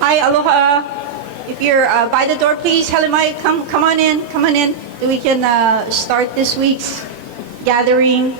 Hi, aloha. If you're by the door, please, Halimai, come on in, We can start this week's gathering.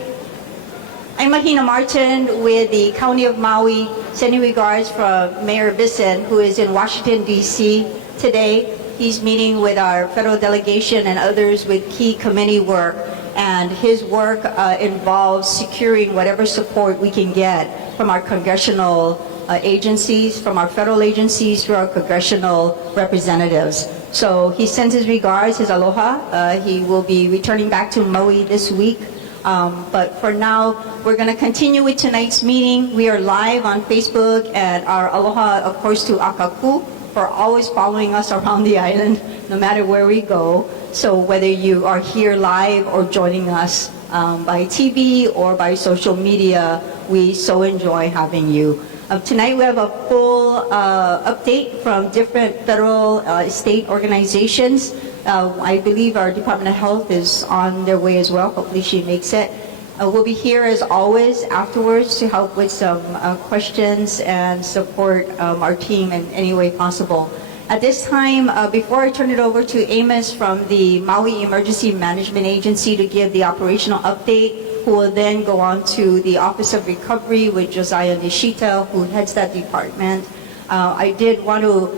I'm Mahina Martin with the County of Maui, sending regards from Mayor Bissen, who is in Washington, D.C. today. He's meeting with our federal delegation and others with key committee work. And his work involves securing whatever support we can get from our congressional agencies, from our federal agencies, through our congressional representatives. So he sends his regards, his aloha. He will be returning back to Maui this week. But for now, we're going to continue with tonight's meeting. We are live on Facebook, and our aloha, of course, to Akaku for always following us around the island, no matter where we go. So whether you are here live or joining us by TV or by social media, we so enjoy having you. Tonight we have a full update from different federal state organizations. I believe our Department of Health is on their way as well. Hopefully she makes it. We'll be here as always afterwards to help with some questions and support our team in any way possible. At this time, before I turn it over to Amos from the Maui Emergency Management Agency to give the operational update, who will then go on to the Office of Recovery with Josiah Nishita, who heads that department. I did want to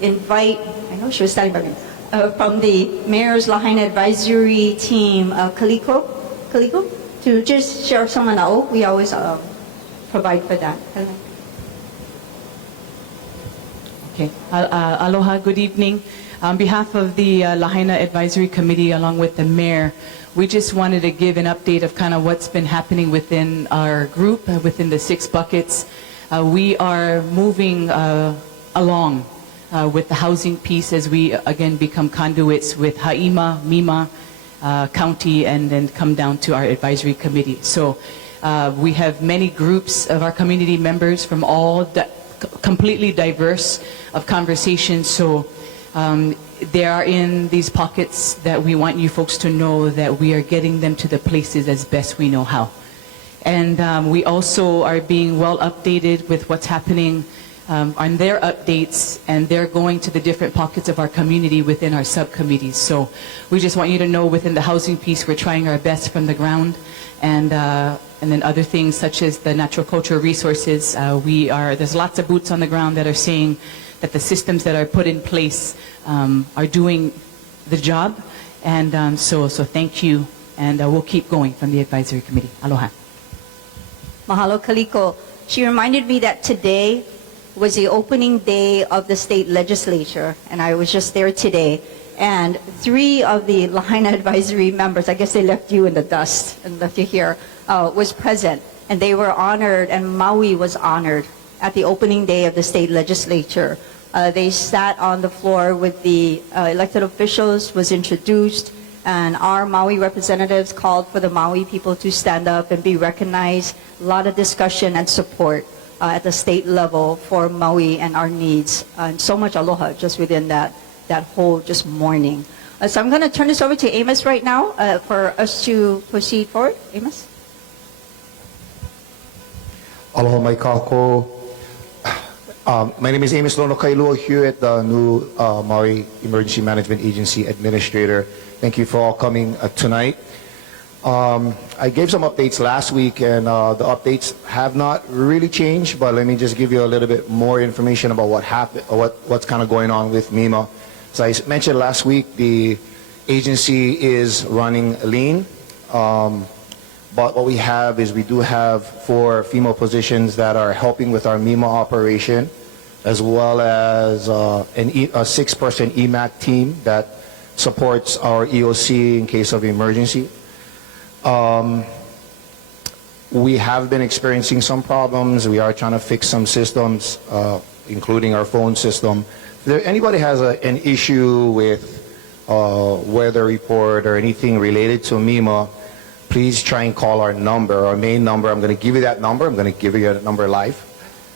invite, I know she was standing by me, from the Mayor's Lahaina Advisory Team, Kiko, to just share some manao. We always provide for that. Okay. Aloha, good evening. On behalf of the Lahaina Advisory Committee, along with the Mayor, we just wanted to give an update of kind of what's been happening within our group, within the 6 buckets. We are moving along with the housing piece as we again become conduits with HAIMA, MIMA, county, and then come down to our advisory committee. So we have many groups of our community members from all completely diverse of conversations. So they are in these pockets that we want you folks to know that we are getting them to the places as best we know how. And we also are being well updated with what's happening on their updates, and they're going to the different pockets of our community within our subcommittees. So we just want you to know within the housing piece, we're trying our best from the ground, and then other things such as the natural cultural resources. There's lots of boots on the ground that are saying that the systems that are put in place are doing the job, and so thank you, and we'll keep going from the advisory committee. Aloha. Mahalo, Kaliko. She reminded me that today was the opening day of the state legislature, and I was just there today. And 3 of the Lahaina advisory members, I guess they left you in the dust and left you here, was present. And they were honored, and Maui was honored at the opening day of the state legislature. They sat on the floor with the elected officials, was introduced, and our Maui representatives called for the Maui people to stand up and be recognized. A lot of discussion and support at the state level for Maui and our needs. And so much aloha just within that whole just morning. So I'm going to turn this over to Amos right now for us to proceed forward. Amos? Aloha mai kako. My name is Amos Lono Kailua here at the new Maui Emergency Management Agency Administrator. Thank you for all coming tonight. I gave some updates last week, and the updates have not really changed, but let me just give you a little bit more information about what happened, what's kind of going on with MIMA. So I mentioned last week, the agency is running lean, but what we have is we do have 4 female positions that are helping with our MIMA operation, as well as a 6-person EMAC team that supports our EOC in case of emergency. We have been experiencing some problems. We are trying to fix some systems, including our phone system. If anybody has an issue with weather report or anything related to MIMA, please try and call our number, our main number. I'm going to give you that number. I'm going to give you that number live.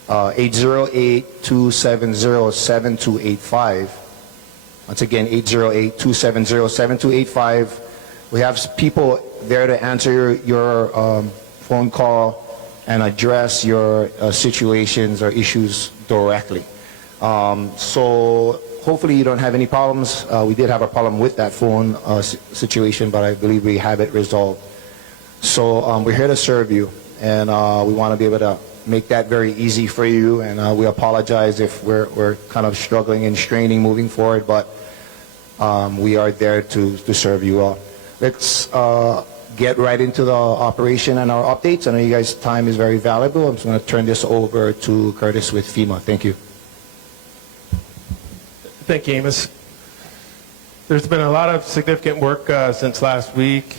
808-270-7285. Once again, 808-270-7285. We have people there to answer your phone call and address your situations or issues directly. So hopefully you don't have any problems. We did have a problem with that phone situation, but I believe we have it resolved. So we're here to serve you, and we want to be able to make that very easy for you. And we apologize if we're kind of struggling and straining moving forward, but we are there to serve you all. Let's get right into the operation and our updates. I know you guys' time is very valuable. I'm just going to turn this over to Curtis with FEMA. Thank you. Thank you, Amos. There's been a lot of significant work since last week.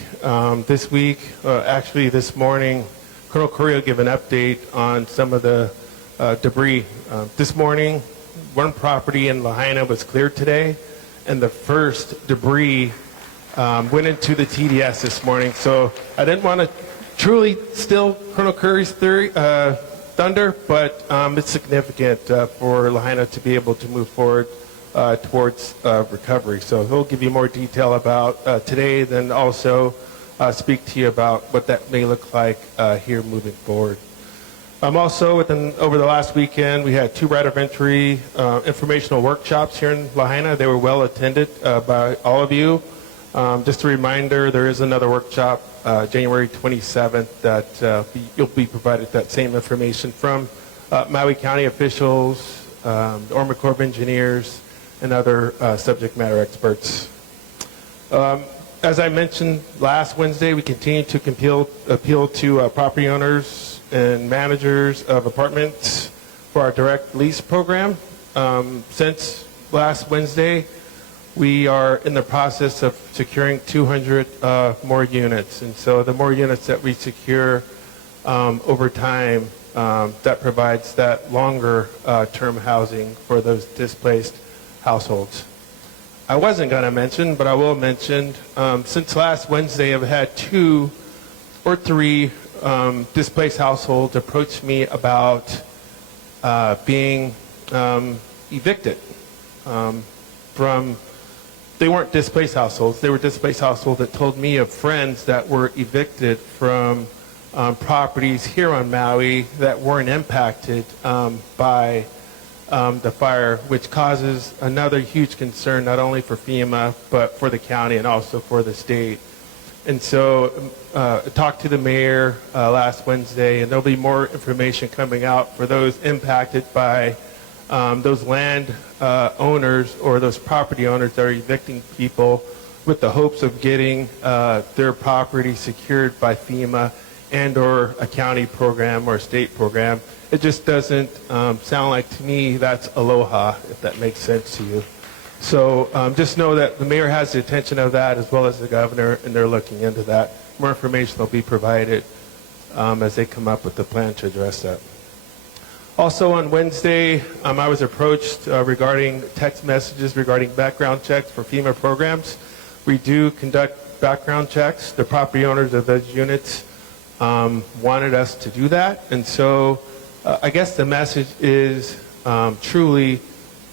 This week, actually this morning, Colonel Curry will give an update on some of the debris. This morning, one property in Lahaina was cleared today, and the first debris went into the TDS this morning. So I didn't want to truly steal Colonel Curry's thunder, but it's significant for Lahaina to be able to move forward towards recovery. So he'll give you more detail about today, then also speak to you about what that may look like here moving forward. Also, over the last weekend, we had 2 right of entry informational workshops here in Lahaina. They were well attended by all of you. Just a reminder, there is another workshop January 27th that you'll be provided that same information from Maui County officials, the Army Corps of Engineers, and other subject matter experts. As I mentioned last Wednesday, we continue to appeal to property owners and managers of apartments for our direct lease program. Since last Wednesday, we are in the process of securing 200 more units. And so the more units that we secure over time, that provides that longer term housing for those displaced households. I wasn't going to mention, but I will mention, since last Wednesday, I've had 2 or 3 displaced households approach me about being evicted from. They weren't displaced households. They were displaced households that told me of friends that were evicted from properties here on Maui that weren't impacted by the fire, which causes another huge concern, not only for FEMA, but for the county and also for the state. And so I talked to the mayor last Wednesday, and there'll be more information coming out for those impacted by those land owners or those property owners that are evicting people with the hopes of getting their property secured by FEMA and or a county program or a state program. It just doesn't sound like to me that's Aloha, if that makes sense to you. So just know that the mayor has the attention of that, as well as the governor, and they're looking into that. More information will be provided as they come up with the plan to address that. Also on Wednesday, I was approached regarding text messages regarding background checks for FEMA programs. We do conduct background checks. The property owners of those units wanted us to do that. And so I guess the message is truly,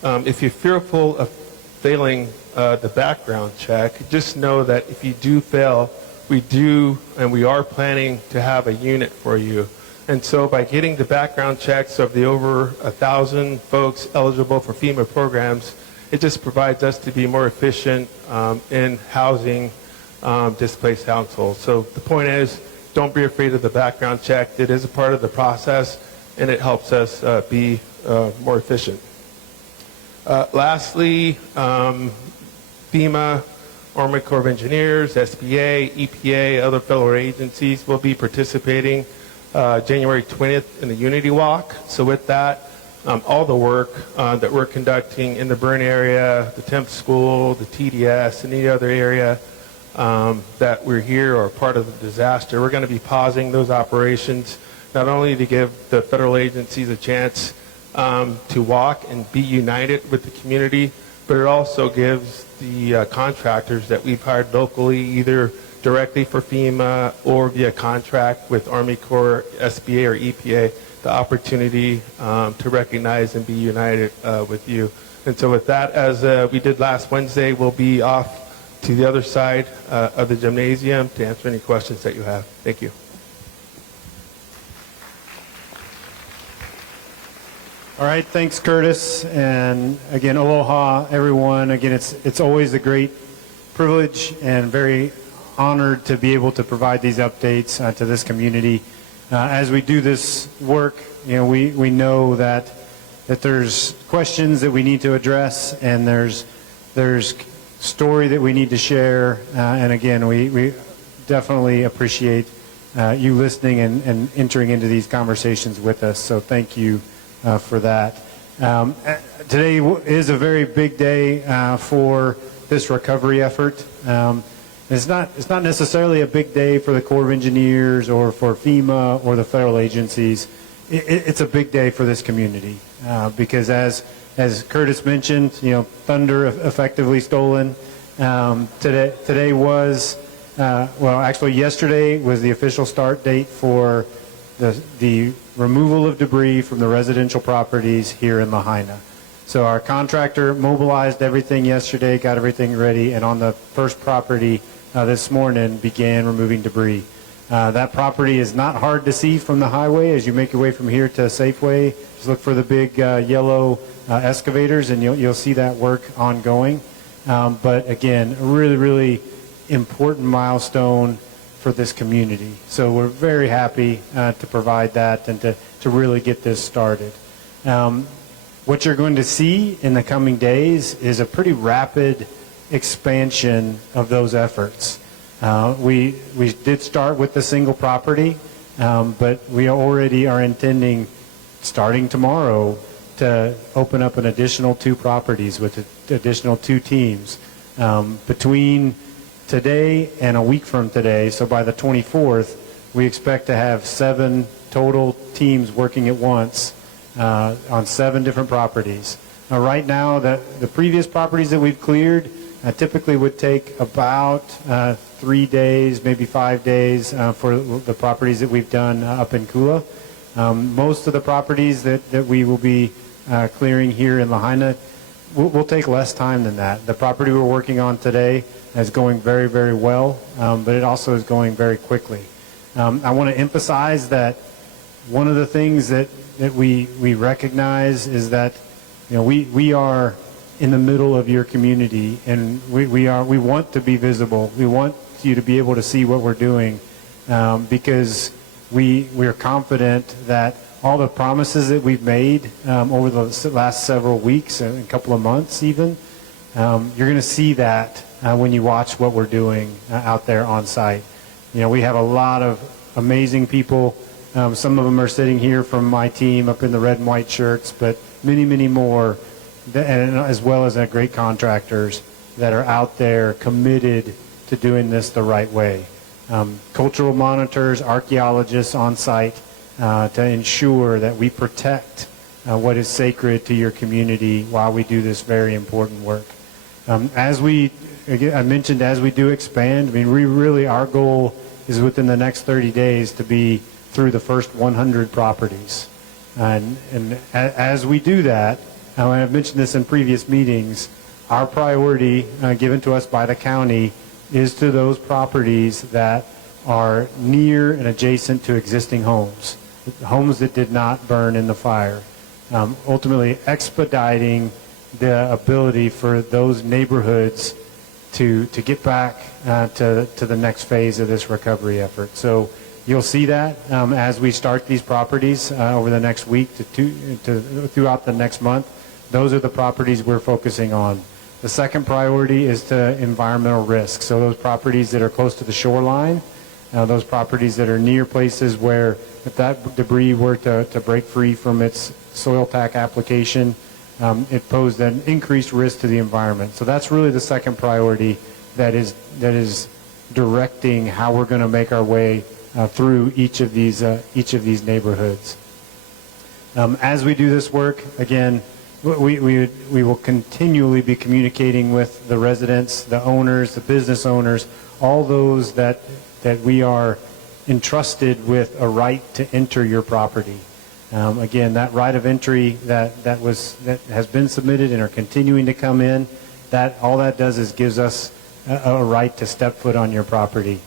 if you're fearful of failing the background check, just know that if you do fail, we do and we are planning to have a unit for you. And so by getting the background checks of the over 1,000 folks eligible for FEMA programs, it just provides us to be more efficient in housing displaced households. So the point is, don't be afraid of the background check. It is a part of the process, and it helps us be more efficient. Lastly, FEMA, Army Corps of Engineers, SBA, EPA, other federal agencies will be participating January 20th in the Unity Walk. So with that, all the work that we're conducting in the burn area, the temp school, the TDS, and any other area that we're here or part of the disaster, we're going to be pausing those operations, not only to give the federal agencies a chance to walk and be united with the community, but it also gives the contractors that we've hired locally, either directly for FEMA or via contract with Army Corps, SBA, or EPA, the opportunity to recognize and be united with you. And so with that, as we did last Wednesday, we'll be off to the other side of the gymnasium to answer any questions that you have. Thank you. All right, thanks, Curtis. And again, aloha, everyone. Again, it's always a great privilege and very honored to be able to provide these updates to this community. As we do this work, we know that there's questions that we need to address, and there's story that we need to share. And again, we definitely appreciate you listening and entering into these conversations with us. So thank you for that. Today is a very big day for this recovery effort. It's not necessarily a big day for the Corps of Engineers or for FEMA or the federal agencies. It's a big day for this community because as Curtis mentioned, thunder effectively stolen. Today was actually yesterday was the official start date for the removal of debris from the residential properties here in Lahaina. So our contractor mobilized everything yesterday, got everything ready, and on the first property this morning began removing debris. That property is not hard to see from the highway as you make your way from here to Safeway. Just look for the big yellow excavators and you'll see that work ongoing. But again, a really, really important milestone for this community. So we're very happy to provide that and to really get this started. What you're going to see in the coming days is a pretty rapid expansion of those efforts. We did start with the single property, but we already are intending, starting tomorrow, to open up an additional 2 properties with additional 2 teams. Between today and a week from today, so by the 24th, we expect to have 7 total teams working at once on 7 different properties. Right now, the previous properties that we've cleared typically would take about 3 days, maybe 5 days for the properties that we've done up in Kula. Most of the properties that we will be clearing here in Lahaina will take less time than that. The property we're working on today is going very, very well, but it also is going very quickly. I want to emphasize that one of the things that we recognize is that we are in the middle of your community, and we want to be visible. We want you to be able to see what we're doing because we are confident that all the promises that we've made over the last several weeks and a couple of months even, you're going to see that when you watch what we're doing out there on site. We have a lot of amazing people. Some of them are sitting here from my team up in the red and white shirts, but many, many more, and as well as great contractors that are out there committed to doing this the right way. Cultural monitors, archaeologists on site to ensure that we protect what is sacred to your community while we do this very important work. I mentioned as we do expand, our goal is within the next 30 days to be through the first 100 properties. And as we do that, I've mentioned this in previous meetings, our priority given to us by the county is to those properties that are near and adjacent to existing homes that did not burn in the fire. Ultimately expediting the ability for those neighborhoods to get back to the next phase of this recovery effort. So you'll see that as we start these properties over the next week throughout the next month. Those are the properties we're focusing on. The second priority is to environmental risk. So those properties that are close to the shoreline, those properties that are near places where if that debris were to break free from its soil tack application, it posed an increased risk to the environment. So that's really the second priority that is directing how we're going to make our way through each of these neighborhoods. As we do this work, again, we will continually be communicating with the residents, the owners, the business owners, all those that we are entrusted with a right to enter your property. Again, that right of entry that has been submitted and are continuing to come in, all that does is gives us a right to step foot on your property.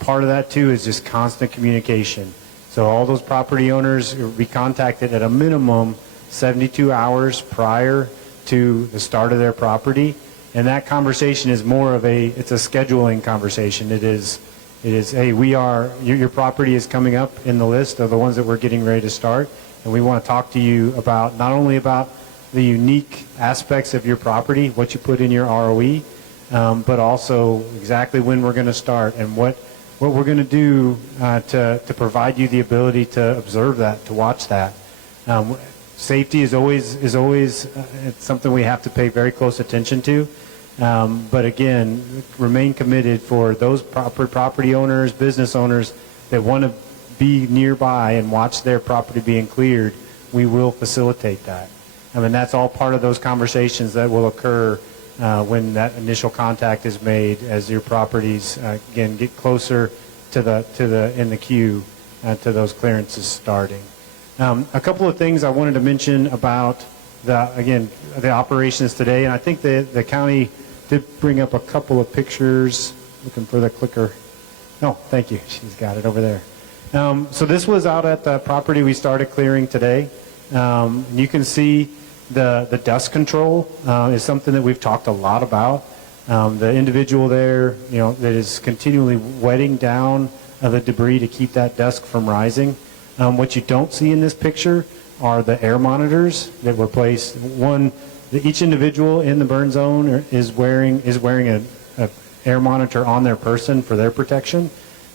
Part of that too is just constant communication. So all those property owners will be contacted at a minimum 72 hours prior to the start of their property. And that conversation is more of it's a scheduling conversation. It is, hey, your property is coming up in the list of the ones that we're getting ready to start. And we want to talk to you about, not only about the unique aspects of your property, what you put in your ROE, but also exactly when we're going to start and what we're going to do to provide you the ability to observe that, to watch that. Safety is always it's something we have to pay very close attention to. But again, remain committed for those property owners, business owners that want to be nearby and watch their property being cleared. We will facilitate that. I mean, that's all part of those conversations that will occur when that initial contact is made as your properties again get closer to the in the queue to those clearances starting. A couple of things I wanted to mention about the operations today, and I think the county did bring up a couple of pictures. Looking for the clicker. No, thank you. She's got it over there. So this was out at the property we started clearing today. You can see the dust control is something that we've talked a lot about. The individual there, that is continually wetting down the debris to keep that dust from rising. What you don't see in this picture are the air monitors that were placed. Each individual in the burn zone is wearing an air monitor on their person for their protection,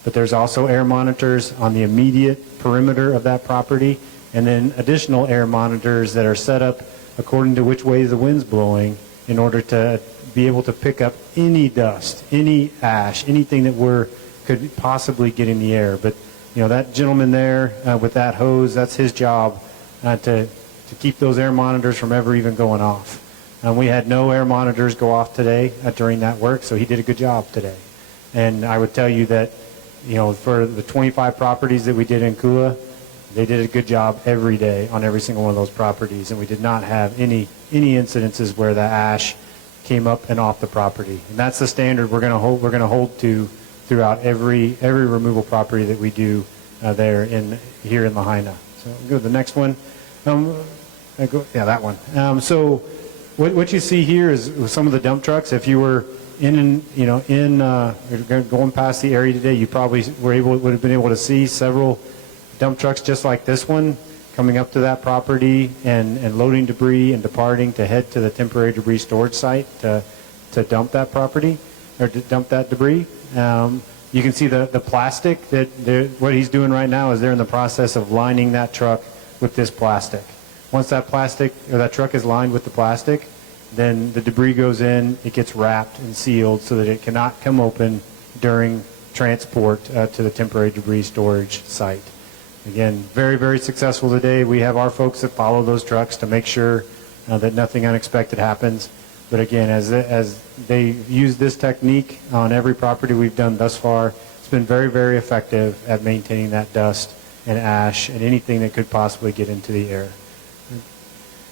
but there's also air monitors on the immediate perimeter of that property, and then additional air monitors that are set up according to which way the wind's blowing in order to be able to pick up any dust, any ash, anything that could possibly get in the air. But that gentleman there with that hose, that's his job to keep those air monitors from ever even going off. We had no air monitors go off today during that work, so he did a good job today. And I would tell you that, for the 25 properties that we did in Kula, they did a good job every day on every single one of those properties, and we did not have any incidences where the ash came up and off the property. And that's the standard we're going to hold to throughout every removal property that we do here in Lahaina. So we'll go to the next one. That one. So what you see here is some of the dump trucks. If you were going past the area today, you probably would have been able to see several dump trucks just like this one coming up to that property and loading debris and departing to head to the temporary debris storage site to dump that property or to dump that debris. You can see the plastic what he's doing right now is they're in the process of lining that truck with this plastic. Once that plastic or that truck is lined with the plastic, then the debris goes in, it gets wrapped and sealed so that it cannot come open during transport to the temporary debris storage site. Again, very, very successful today. We have our folks that follow those trucks to make sure that nothing unexpected happens. But again, as they use this technique on every property we've done thus far, it's been very, very effective at maintaining that dust and ash and anything that could possibly get into the air.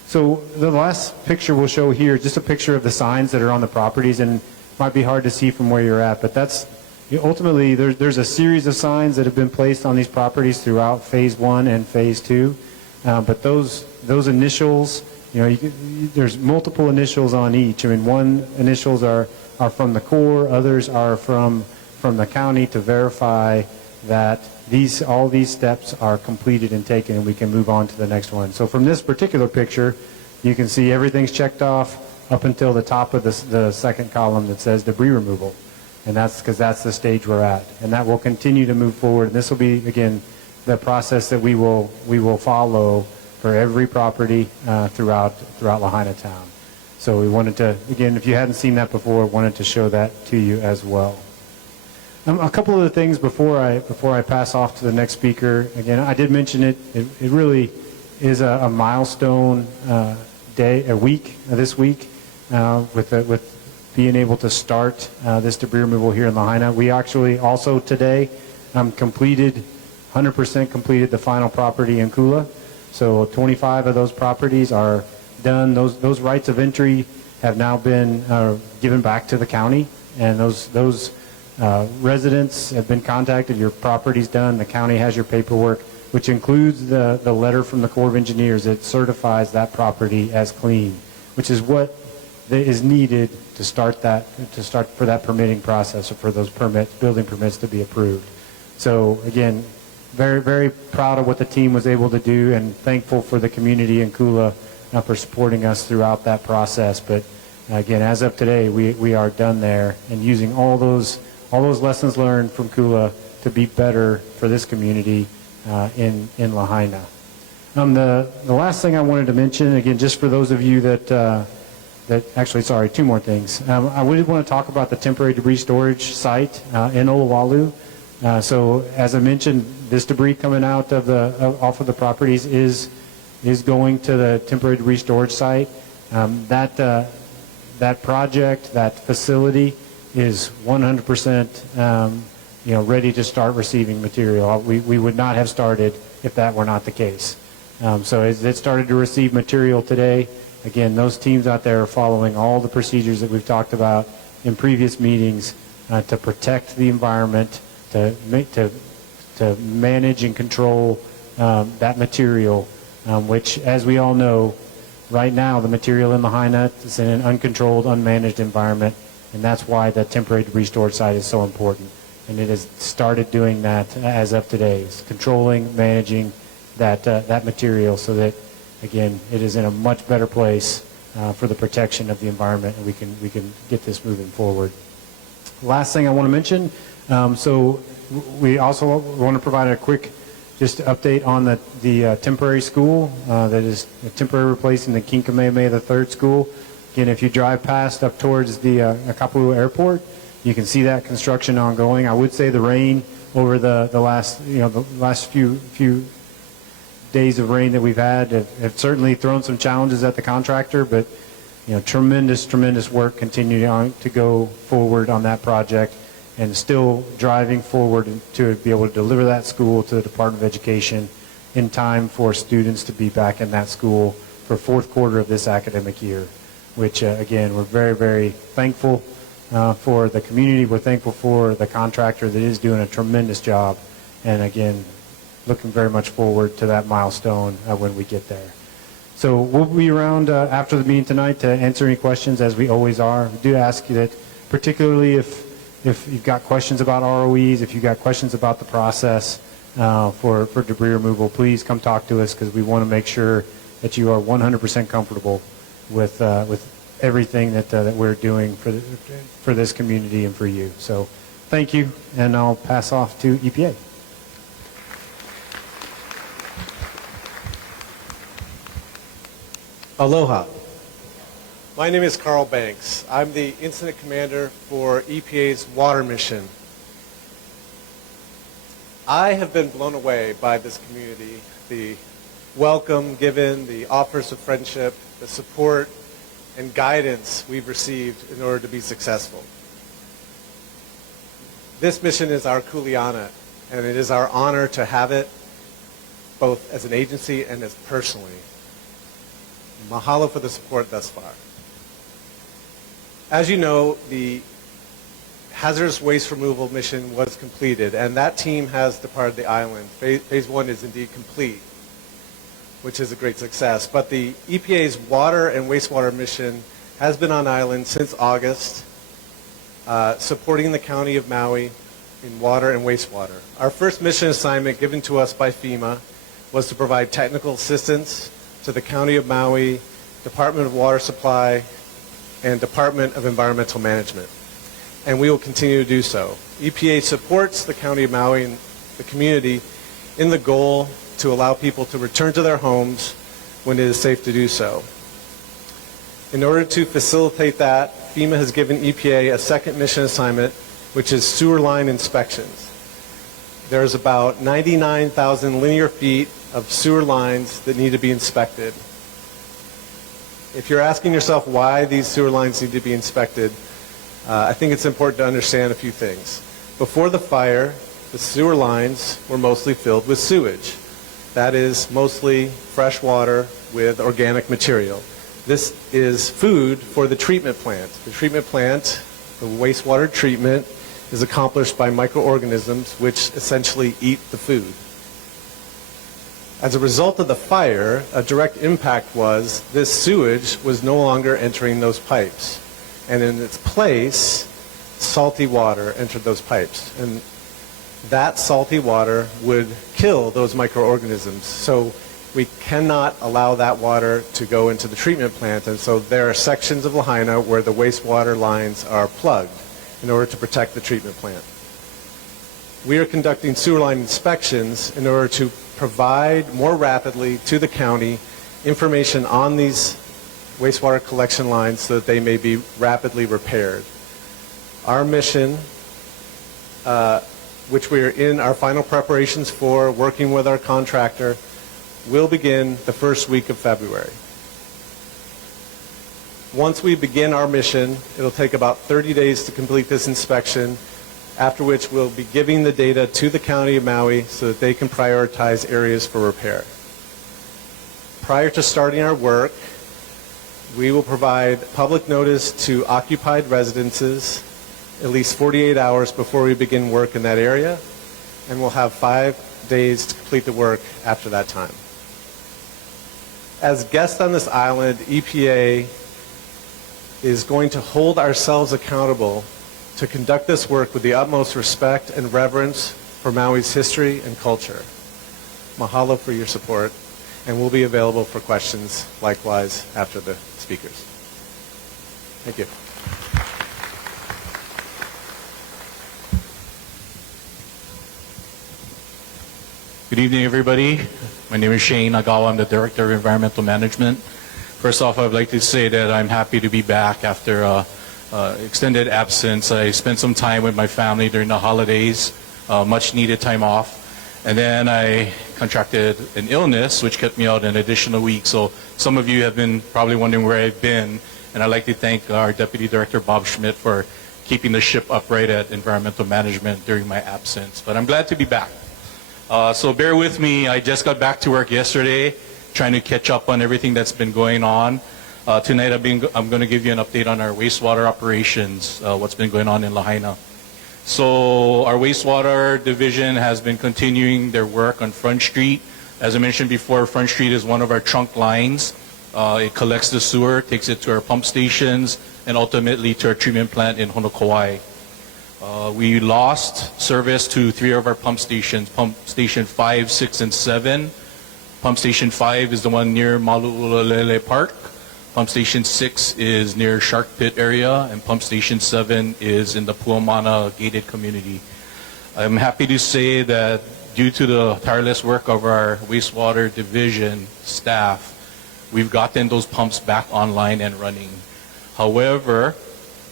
So the last picture we'll show here is just a picture of the signs that are on the properties, and it might be hard to see from where you're at, but that's ultimately there's a series of signs that have been placed on these properties throughout phase 1 and phase 2. But those initials, there's multiple initials on each. I mean, one initials are from the Corps, others are from the county to verify that all these steps are completed and taken, and we can move on to the next one. So from this particular picture, you can see everything's checked off up until the top of the second column that says debris removal. And that's because that's the stage we're at. And that will continue to move forward. And this will be, again, the process that we will follow for every property throughout Lahaina town. So we wanted to, again, if you hadn't seen that before, wanted to show that to you as well. A couple of the things before I pass off to the next speaker. Again, I did mention it. It really is a milestone week this week with being able to start this debris removal here in Lahaina. We actually also today 100% completed the final property in Kula. So 25 of those properties are done. Those rights of entry have now been given back to the county, and those residents have been contacted. Your property's done. The county has your paperwork. which includes the letter from the Corps of Engineers that certifies that property as clean, which is what is needed to start for that permitting process or for those building permits to be approved. So again, very, very proud of what the team was able to do, and thankful for the community in Kula for supporting us throughout that process. But again, as of today, we are done there, and using all those lessons learned from Kula to be better for this community in Lahaina. The last thing I wanted to mention, again, just for those of you that actually, sorry, two more things. I would want to talk about the temporary debris storage site in Olowalu. So as I mentioned, this debris coming out of off of the properties is going to the temporary debris storage site. That project, that facility, is 100% ready to start receiving material. We would not have started if that were not the case. So it started to receive material today. Again, those teams out there are following all the procedures that we've talked about in previous meetings to protect the environment, to manage and control that material, which, as we all know, right now the material in Lahaina is in an uncontrolled, unmanaged environment, and that's why the temporary debris storage site is so important. And it has started doing that as of today. It's controlling, managing that material so that, again, it is in a much better place for the protection of the environment, and we can get this moving forward. Last thing I want to mention, so we also want to provide a quick just update on the temporary school that is temporarily replacing the Kinkamehameha III school. Again, if you drive past up towards the Kapalua Airport, you can see that construction ongoing. I would say the rain over the last few days of rain that we've had have certainly thrown some challenges at the contractor, but tremendous work continuing to go forward on that project, and still driving forward to be able to deliver that school to the Department of Education in time for students to be back in that school for fourth quarter of this academic year, which again, we're very, very thankful for the community. We're thankful for the contractor that is doing a tremendous job, and again, looking very much forward to that milestone when we get there. So we'll be around after the meeting tonight to answer any questions, as we always are. We do ask you that, particularly if you've got questions about ROEs, if you've got questions about the process for debris removal, please come talk to us, because we want to make sure that you are 100% comfortable with everything that we're doing for this community and for you. So thank you, and I'll pass off to EPA. Aloha. My name is Carl Banks. I'm the incident commander for EPA's Water Mission. I have been blown away by this community, the welcome given, the offers of friendship, the support and guidance we've received in order to be successful. This mission is our kuleana, and it is our honor to have it, both as an agency and as personally. Mahalo for the support thus far. As you know, the hazardous waste removal mission was completed, and that team has departed the island. Phase 1 is indeed complete, which is a great success. But the EPA's water and wastewater mission has been on island since August, supporting the county of Maui in water and wastewater. Our first mission assignment given to us by FEMA was to provide technical assistance to the County of Maui, Department of Water Supply, and Department of Environmental Management. And we will continue to do so. EPA supports the County of Maui and the community in the goal to allow people to return to their homes when it is safe to do so. In order to facilitate that, FEMA has given EPA a second mission assignment, which is sewer line inspections. There's about 99,000 linear feet of sewer lines that need to be inspected. If you're asking yourself why these sewer lines need to be inspected, I think it's important to understand a few things. Before the fire, the sewer lines were mostly filled with sewage. That is mostly fresh water with organic material. This is food for the treatment plant. The treatment plant, the wastewater treatment, is accomplished by microorganisms which essentially eat the food. As a result of the fire, a direct impact was this sewage was no longer entering those pipes. And in its place, salty water entered those pipes. And that salty water would kill those microorganisms. So we cannot allow that water to go into the treatment plant. And so there are sections of Lahaina where the wastewater lines are plugged in order to protect the treatment plant. We are conducting sewer line inspections in order to provide more rapidly to the county information on these wastewater collection lines so that they may be rapidly repaired. Our mission, which we are in our final preparations for, working with our contractor, will begin the first week of February. Once we begin our mission, it'll take about 30 days to complete this inspection, after which we'll be giving the data to the County of Maui so that they can prioritize areas for repair. Prior to starting our work, we will provide public notice to occupied residences at least 48 hours before we begin work in that area, and we'll have 5 days to complete the work after that time. As guests on this island, EPA is going to hold ourselves accountable to conduct this work with the utmost respect and reverence for Maui's history and culture. Mahalo for your support, and we'll be available for questions likewise after the speakers. Thank you. Good evening, everybody. My name is Shane Agawa. I'm the Director of Environmental Management. First off, I'd like to say that I'm happy to be back after extended absence. I spent some time with my family during the holidays, much needed time off. And then I contracted an illness, which kept me out an additional week. So some of you have been probably wondering where I've been. And I'd like to thank our Deputy Director, Bob Schmidt, for keeping the ship upright at Environmental Management during my absence. But I'm glad to be back. So bear with me. I just got back to work yesterday, trying to catch up on everything that's been going on. Tonight I'm going to give you an update on our wastewater operations, what's been going on in Lahaina. So our wastewater division has been continuing their work on Front Street. As I mentioned before, Front Street is one of our trunk lines. It collects the sewer, takes it to our pump stations, and ultimately to our treatment plant in Honokowai. We lost service to 3 of our pump stations, Pump Station 5, 6, and 7. Pump Station 5 is the one near Malu'ulele Park. Pump Station 6 is near Shark Pit area, and Pump Station 7 is in the Puamana gated community. I'm happy to say that due to the tireless work of our wastewater division staff, we've gotten those pumps back online and running. However,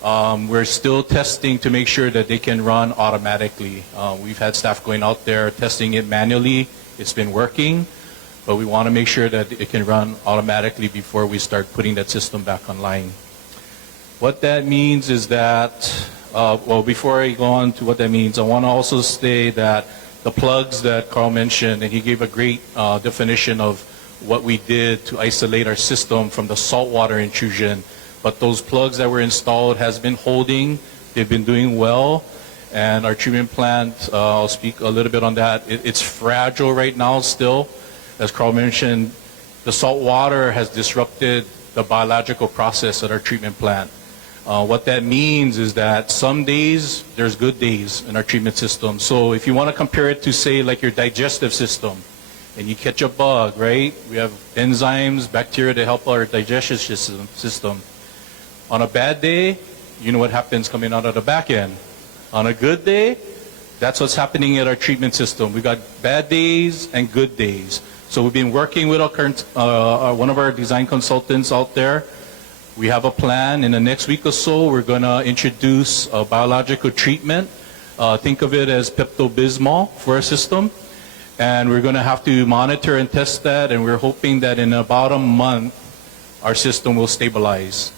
we're still testing to make sure that they can run automatically. We've had staff going out there testing it manually. It's been working, but we want to make sure that it can run automatically before we start putting that system back online. What that means is that, well, before I go on to what that means, I want to also say that the plugs that Carl mentioned, and he gave a great definition of what we did to isolate our system from the saltwater intrusion. But those plugs that were installed has been holding. They've been doing well. And our treatment plant, I'll speak a little bit on that. It's fragile right now still. As Carl mentioned, the salt water has disrupted the biological process at our treatment plant. What that means is that some days, there's good days in our treatment system. So if you want to compare it to, say, like your digestive system, and you catch a bug, right? We have enzymes, bacteria to help our digestive system. On a bad day, you know what happens coming out of the back end. On a good day, that's what's happening at our treatment system. We got bad days and good days. So we've been working with our current, one of our design consultants out there. We have a plan. In the next week or so, we're going to introduce a biological treatment. Think of it as Pepto-Bismol for our system. And we're going to have to monitor and test that, and we're hoping that in about a month, our system will stabilize.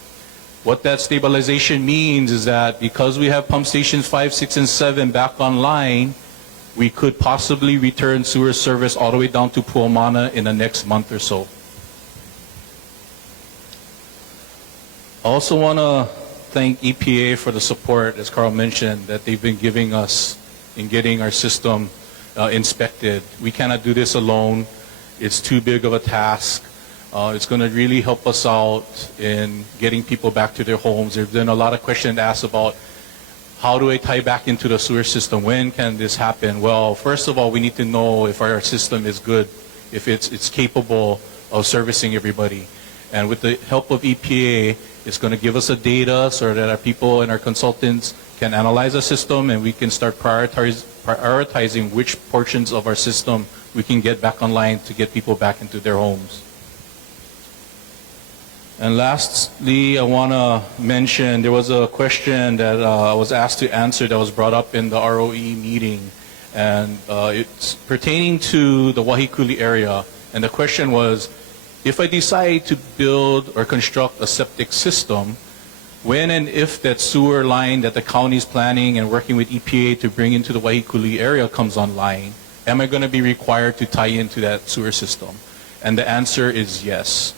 What that stabilization means is that because we have pump stations 5, 6, and 7 back online, we could possibly return sewer service all the way down to Puamana in the next month or so. I also want to thank EPA for the support, as Carl mentioned, that they've been giving us in getting our system inspected. We cannot do this alone, it's too big of a task. It's going to really help us out in getting people back to their homes. There's been a lot of questions asked about how do I tie back into the sewer system? When can this happen? Well, first of all, we need to know if our system is good, if it's capable of servicing everybody. And with the help of EPA, it's going to give us a data so that our people and our consultants can analyze the system, and we can start prioritizing which portions of our system we can get back online to get people back into their homes. And lastly, I want to mention there was a question that I was asked to answer that was brought up in the ROE meeting, and it's pertaining to the Wahikuli area. And the question was, if I decide to build or construct a septic system, when and if that sewer line that the county is planning and working with EPA to bring into the Wahikuli area comes online, am I going to be required to tie into that sewer system? And the answer is yes.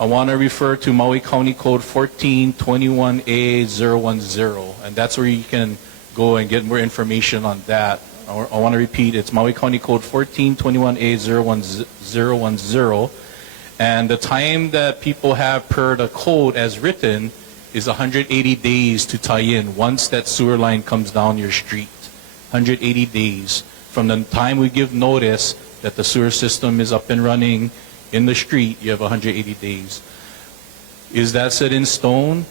I want to refer to Maui County Code 1421A010, and that's where you can go and get more information on that. I want to repeat, it's Maui County Code 1421A010, and the time that people have per the code as written is 180 days to tie in once that sewer line comes down your street. 180 days from the time we give notice that the sewer system is up and running in the street, you have 180 days. Is that set in stone?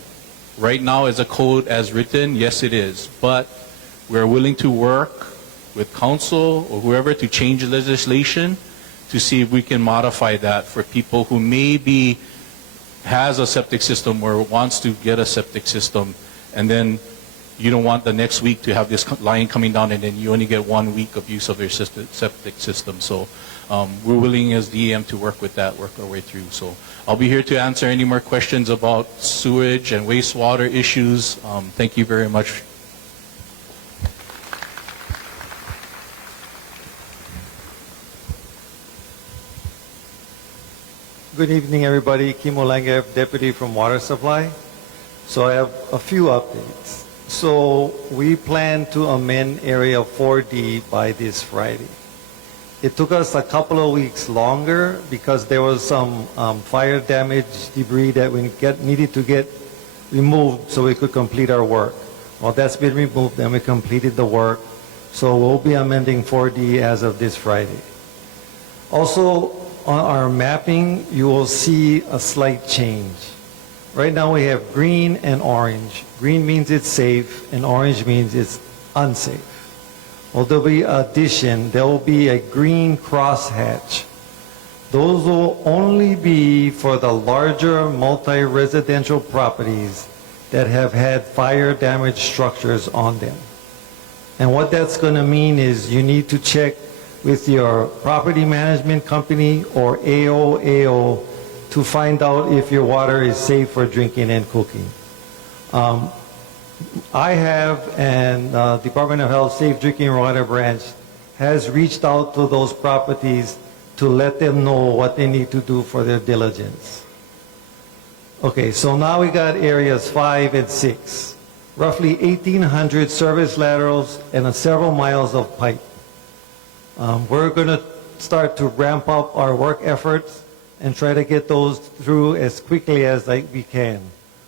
Right now, as a code as written, yes it is. But we're willing to work with council or whoever to change the legislation to see if we can modify that for people who maybe has a septic system or wants to get a septic system, and then you don't want the next week to have this line coming down and then you only get 1 week of use of your septic system. So we're willing as DEM to work with that, work our way through. So I'll be here to answer any more questions about sewage and wastewater issues. Thank you very much. Good evening, everybody. Kimo Langev, Deputy from Water Supply. So I have a few updates. So we plan to amend Area 4D by this Friday. It took us a couple of weeks longer because there was some fire damage debris that we needed to get removed so we could complete our work. Well, that's been removed and we completed the work. So we'll be amending 4D as of this Friday. Also, on our mapping, you will see a slight change. Right now we have green and orange. Green means it's safe and orange means it's unsafe. Well, there'll be addition, there will be a green crosshatch. Those will only be for the larger multi-residential properties that have had fire damaged structures on them. And what that's going to mean is you need to check with your property management company or AOAO to find out if your water is safe for drinking and cooking. I have, and Department of Health Safe Drinking Water Branch has reached out to those properties to let them know what they need to do for their diligence. Okay, so now we got areas 5 and 6, roughly 1,800 service laterals and several miles of pipe. We're going to start to ramp up our work efforts and try to get those through as quickly as we can.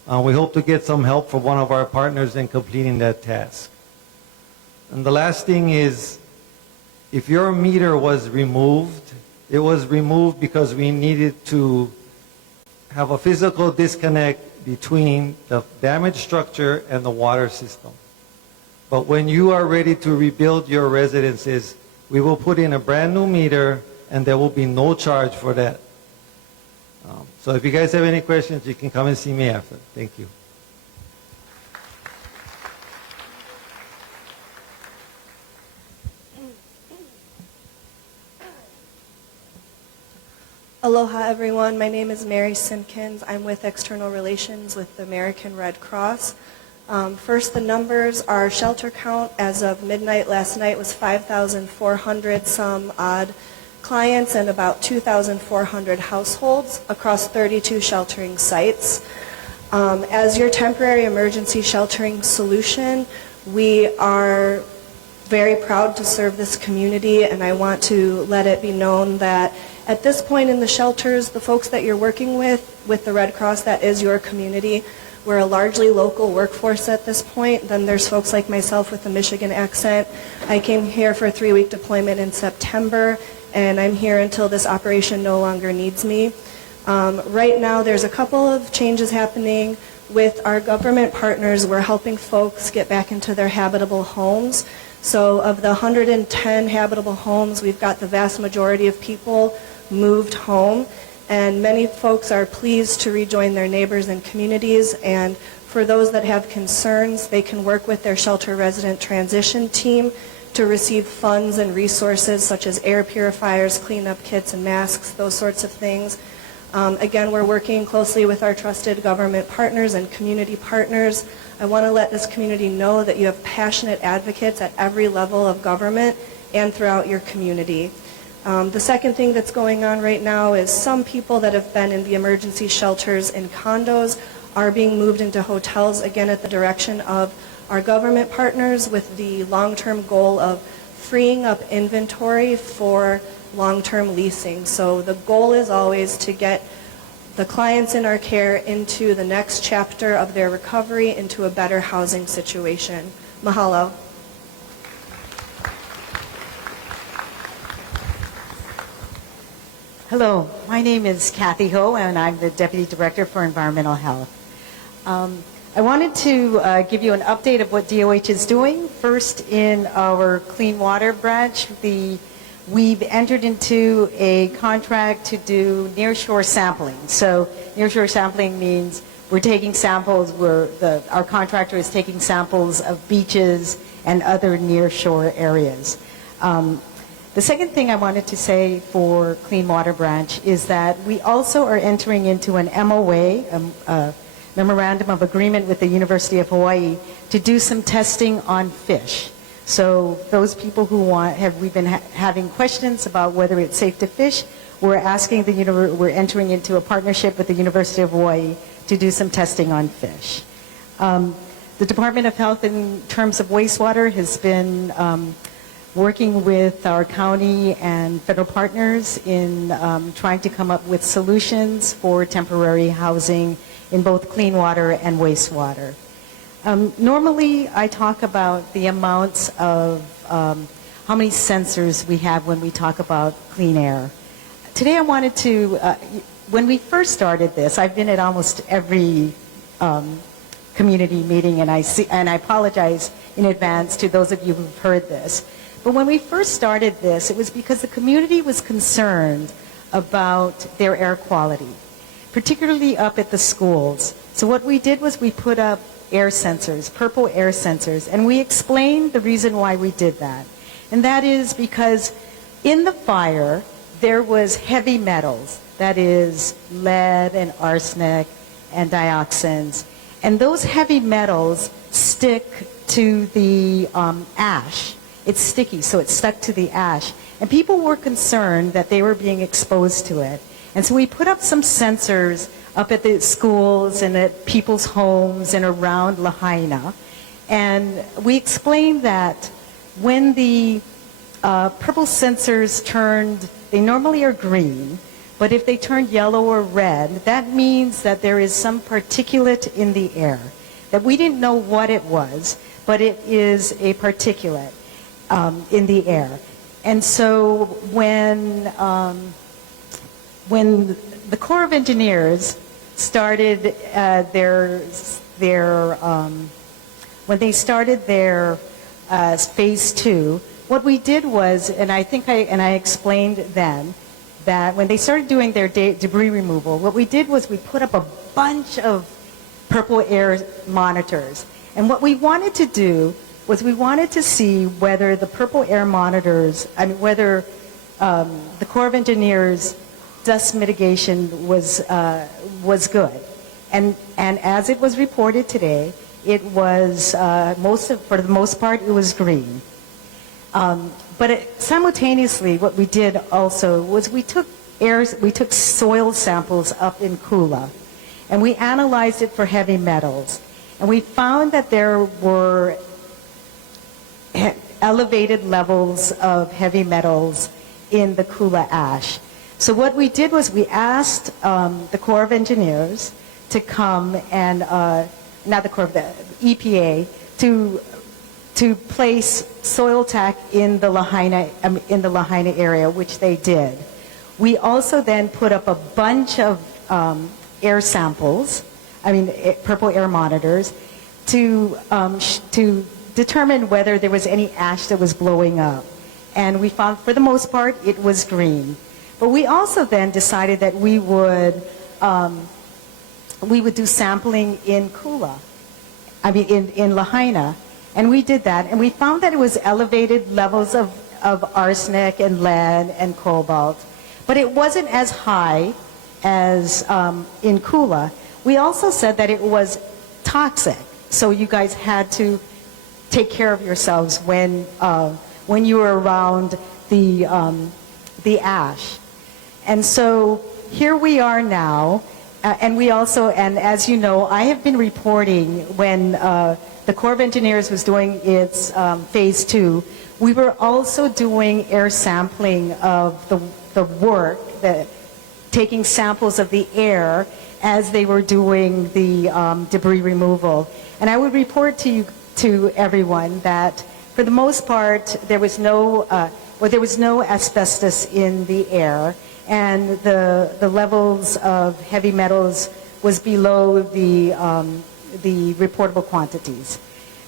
We hope to get some help from one of our partners in completing that task. And the last thing is, if your meter was removed, it was removed because we needed to have a physical disconnect between the damaged structure and the water system. But when you are ready to rebuild your residences, we will put in a brand new meter and there will be no charge for that. So if you guys have any questions, you can come and see me after. Thank you. Aloha, everyone. My name is Mary Simpkins. I'm with External Relations with the American Red Cross. First, the numbers, our shelter count as of midnight last night was 5,400 some odd clients and about 2,400 households across 32 sheltering sites. As your temporary emergency sheltering solution, we are very proud to serve this community, and I want to let it be known that at this point in the shelters, the folks that you're working with the Red Cross, that is your community. We're a largely local workforce at this point. Then there's folks like myself with a Michigan accent. I came here for a 3-week deployment in September, and I'm here until this operation no longer needs me. Right now, there's a couple of changes happening with our government partners. We're helping folks get back into their habitable homes. So of the 110 habitable homes, we've got the vast majority of people moved home, and many folks are pleased to rejoin their neighbors and communities. And for those that have concerns, they can work with their shelter resident transition team to receive funds and resources such as air purifiers, cleanup kits, and masks, those sorts of things. Again, we're working closely with our trusted government partners and community partners. I want to let this community know that you have passionate advocates at every level of government and throughout your community. The second thing that's going on right now is some people that have been in the emergency shelters in condos are being moved into hotels, again at the direction of our government partners, with the long-term goal of freeing up inventory for long-term leasing. So the goal is always to get the clients in our care into the next chapter of their recovery, into a better housing situation. Mahalo. Hello, my name is Kathy Ho, and I'm the Deputy Director for Environmental Health. I wanted to give you an update of what DOH is doing. First, in our clean water branch, we've entered into a contract to do nearshore sampling. So nearshore sampling means we're taking samples, our contractor is taking samples of beaches and other nearshore areas. The second thing I wanted to say for Clean Water Branch is that we also are entering into an MOA, a Memorandum of Agreement with the University of Hawaii, to do some testing on fish. So those people who we've been having questions about whether it's safe to fish, we're entering into a partnership with the University of Hawaii to do some testing on fish. The Department of Health, in terms of wastewater, has been working with our county and federal partners in trying to come up with solutions for temporary housing in both clean water and wastewater. Normally, I talk about the amounts of how many sensors we have when we talk about clean air. Today, I wanted to, when we first started this, I've been at almost every community meeting, and I apologize in advance to those of you who've heard this. But when we first started this, it was because the community was concerned about their air quality, particularly up at the schools. So what we did was we put up air sensors, purple air sensors, and we explained the reason why we did that. And that is because in the fire, there was heavy metals, that is lead and arsenic and dioxins. And those heavy metals stick to the ash. It's sticky, so it stuck to the ash. And people were concerned that they were being exposed to it. And so we put up some sensors up at the schools and at people's homes and around Lahaina. And we explained that when the purple sensors turned, they normally are green, but if they turned yellow or red, that means that there is some particulate in the air. That we didn't know what it was, but it is a particulate in the air. And so when the Corps of Engineers started when they started their phase 2, what we did was, and I explained then, that when they started doing their debris removal, what we did was we put up a bunch of purple air monitors. And what we wanted to do was we wanted to see whether the purple air monitors, whether the Corps of Engineers dust mitigation was good. And as it was reported today, it was, for the most part, it was green. But simultaneously, what we did also was we took soil samples up in Kula, and we analyzed it for heavy metals. And we found that there were elevated levels of heavy metals in the Kula ash. So what we did was we asked the Corps of Engineers to come and, not the Corps of the EPA, to place soil tack in the Lahaina area, which they did. We also then put up a bunch of air samples, purple air monitors, to determine whether there was any ash that was blowing up. And we found, for the most part, it was green. But we also then decided that we would do sampling in Kula, in Lahaina. And we did that, and we found that it was elevated levels of arsenic and lead and cobalt. But it wasn't as high as in Kula. We also said that it was toxic, so you guys had to take care of yourselves when you were around the ash. And so here we are now, and as you know, I have been reporting when the Corps of Engineers was doing its phase 2, we were also doing air sampling of the work, taking samples of the air as they were doing the debris removal. And I would report to everyone that for the most part there was no asbestos in the air, and the levels of heavy metals was below the reportable quantities.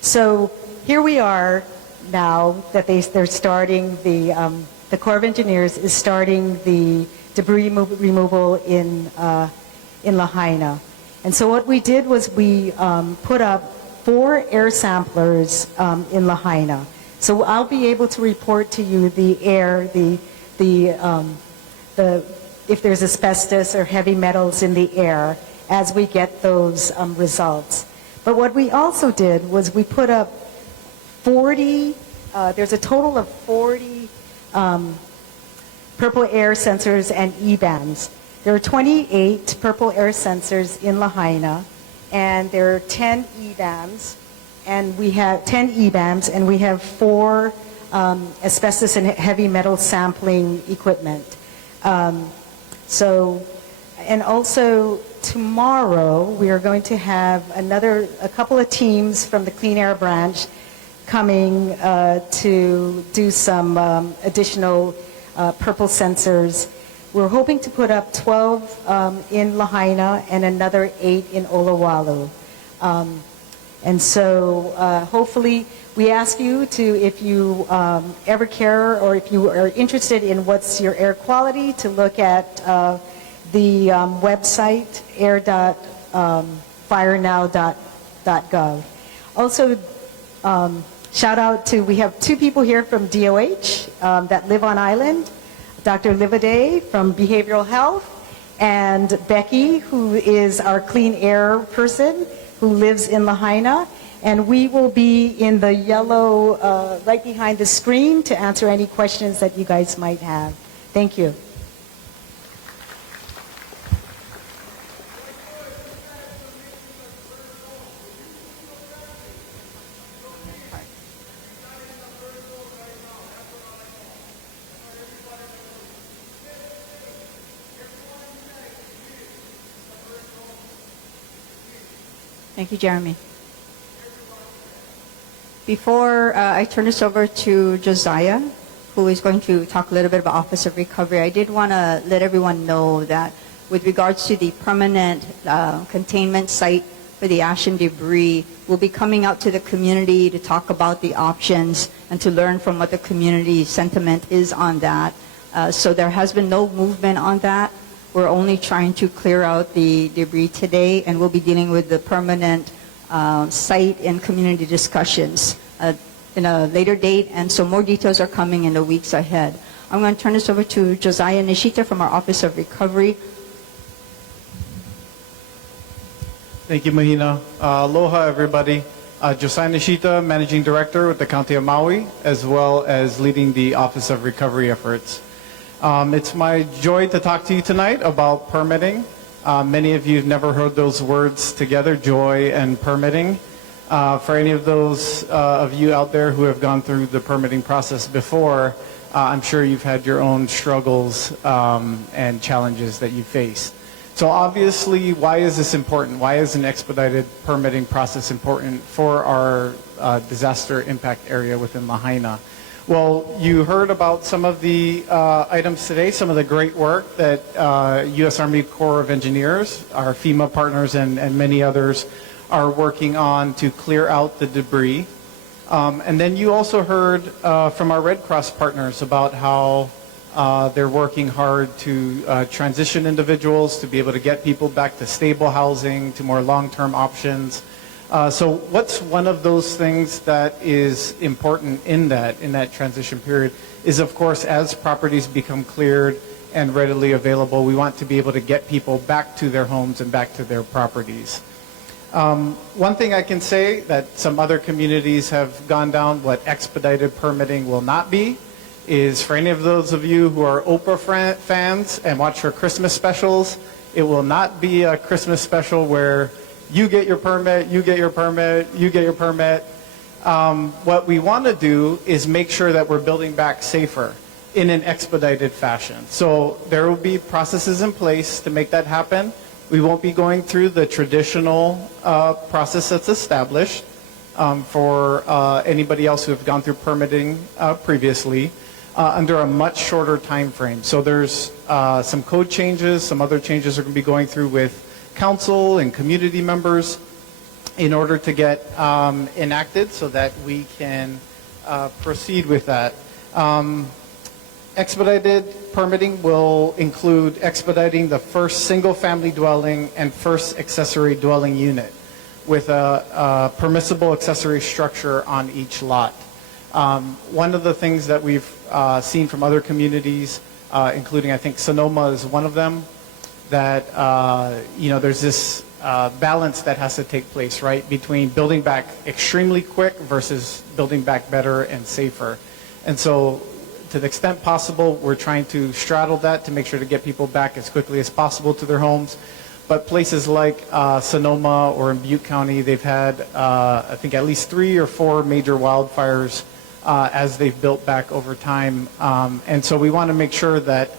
So here we are now that they're starting the Corps of Engineers is starting the debris removal in Lahaina. And so what we did was we put up 4 air samplers in Lahaina. So I'll be able to report to you the air, if there's asbestos or heavy metals in the air as we get those results. But what we also did was we put up 40, there's a total of 40 purple air sensors and E-bands. There are 28 purple air sensors in Lahaina, and there are 10 E-bands, and we have 10 E-bands, and we have 4 asbestos and heavy metal sampling equipment. And also tomorrow we are going to have a couple of teams from the Clean Air Branch coming to do some additional purple sensors. We're hoping to put up 12 in Lahaina and another 8 in Olowalu. And so hopefully we ask you to, if you ever care or if you are interested in what's your air quality, to look at the website air.firenow.gov. Also, shout out to, we have 2 people here from DOH that live on island, Dr. Livaday from Behavioral Health, and Becky, who is our clean air person who lives in Lahaina. And we will be in the yellow right behind the screen to answer any questions that you guys might have. Thank you. Thank you, Jeremy. Before I turn this over to Josiah, who is going to talk a little bit about Office of Recovery, I did want to let everyone know that with regards to the permanent containment site for the ash and debris, we'll be coming out to the community to talk about the options and to learn from what the community sentiment is on that. So there has been no movement on that. We're only trying to clear out the debris today, and we'll be dealing with the permanent site and community discussions in a later date, and so more details are coming in the weeks ahead. I'm going to turn this over to Josiah Nishita from our Office of Recovery. Thank you, Mahina. Aloha, everybody. Josiah Nishita, Managing Director with the County of Maui, as well as leading the Office of Recovery efforts. It's my joy to talk to you tonight about permitting. Many of you have never heard those words together, joy and permitting. For any of those of you out there who have gone through the permitting process before, I'm sure you've had your own struggles and challenges that you face. So obviously, why is this important? Why is an expedited permitting process important for our disaster impact area within Lahaina? Well, you heard about some of the items today, some of the great work that U.S. Army Corps of Engineers, our FEMA partners, and many others are working on to clear out the debris. And then you also heard from our Red Cross partners about how they're working hard to transition individuals, to be able to get people back to stable housing, to more long-term options. So what's one of those things that is important in that transition period is, of course, as properties become cleared and readily available, we want to be able to get people back to their homes and back to their properties. One thing I can say that some other communities have gone down, what expedited permitting will not be, is for any of those of you who are Oprah fans and watch her Christmas specials, it will not be a Christmas special where you get your permit, you get your permit, you get your permit. What we want to do is make sure that we're building back safer in an expedited fashion. So there will be processes in place to make that happen. We won't be going through the traditional process that's established for anybody else who have gone through permitting previously under a much shorter time frame. So there's some code changes, some other changes we're going to be going through with council and community members in order to get enacted so that we can proceed with that. Expedited permitting will include expediting the first single-family dwelling and first accessory dwelling unit with a permissible accessory structure on each lot. One of the things that we've seen from other communities, including I think Sonoma is one of them, that there's this balance that has to take place, right, between building back extremely quick versus building back better and safer. And so to the extent possible, we're trying to straddle that to make sure to get people back as quickly as possible to their homes. But places like Sonoma or in Butte County, they've had, I think, at least 3 or 4 major wildfires as they've built back over time. And so we want to make sure that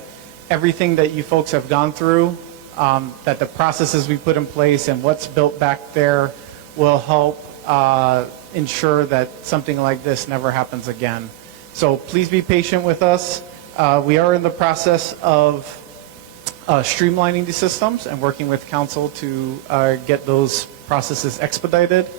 everything that you folks have gone through, that the processes we put in place and what's built back there will help ensure that something like this never happens again. So please be patient with us. We are in the process of streamlining the systems and working with council to get those processes expedited.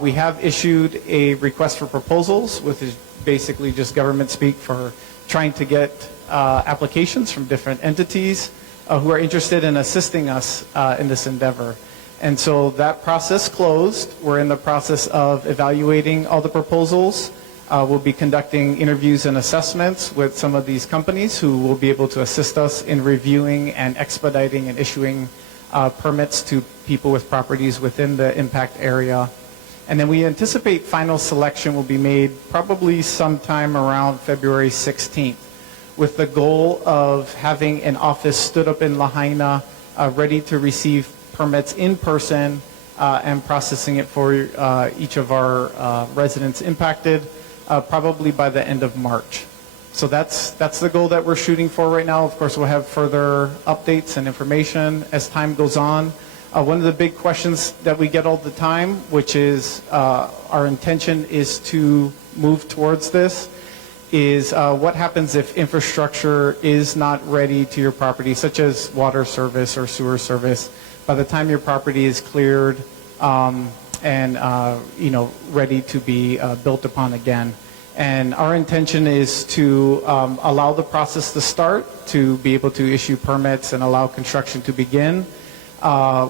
We have issued a request for proposals, which is basically just government speak for trying to get applications from different entities who are interested in assisting us in this endeavor. And so that process closed. We're in the process of evaluating all the proposals. We'll be conducting interviews and assessments with some of these companies who will be able to assist us in reviewing and expediting and issuing permits to people with properties within the impact area. And then we anticipate final selection will be made probably sometime around February 16th, with the goal of having an office stood up in Lahaina ready to receive permits in person and processing it for each of our residents impacted probably by the end of March. So that's the goal that we're shooting for right now. Of course, we'll have further updates and information as time goes on. One of the big questions that we get all the time, which is our intention is to move towards this, is what happens if infrastructure is not ready to your property, such as water service or sewer service, by the time your property is cleared and ready to be built upon again. And our intention is to allow the process to start, to be able to issue permits and allow construction to begin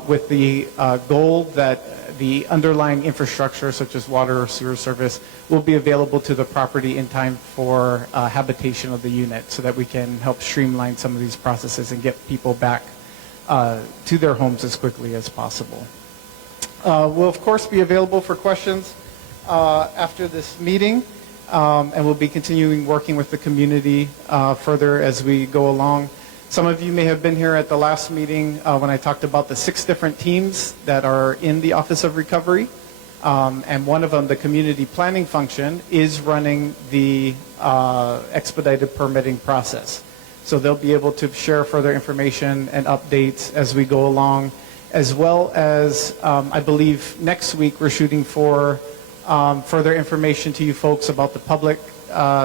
with the goal that the underlying infrastructure, such as water or sewer service, will be available to the property in time for habitation of the unit so that we can help streamline some of these processes and get people back to their homes as quickly as possible. We'll, of course, be available for questions after this meeting, and we'll be continuing working with the community further as we go along. Some of you may have been here at the last meeting when I talked about the 6 different teams that are in the Office of Recovery. And one of them, the community planning function, is running the expedited permitting process. So they'll be able to share further information and updates as we go along, as well as, I believe, next week we're shooting for further information to you folks about the public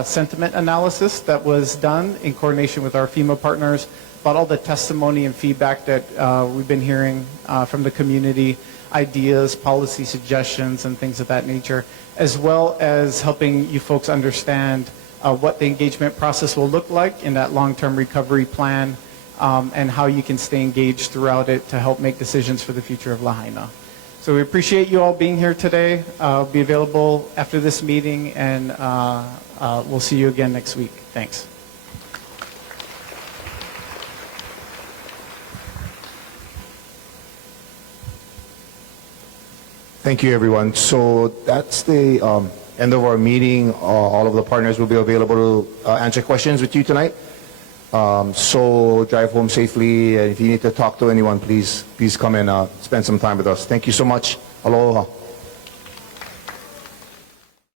sentiment analysis that was done in coordination with our FEMA partners, about all the testimony and feedback that we've been hearing from the community, ideas, policy suggestions, and things of that nature, as well as helping you folks understand what the engagement process will look like in that long-term recovery plan, and how you can stay engaged throughout it to help make decisions for the future of Lahaina. So we appreciate you all being here today. I'll be available after this meeting, and we'll see you again next week. Thanks. Thank you, everyone. So that's the end of our meeting. All of the partners will be available to answer questions with you tonight. So drive home safely. And if you need to talk to anyone, please come and spend some time with us. Thank you so much. Aloha.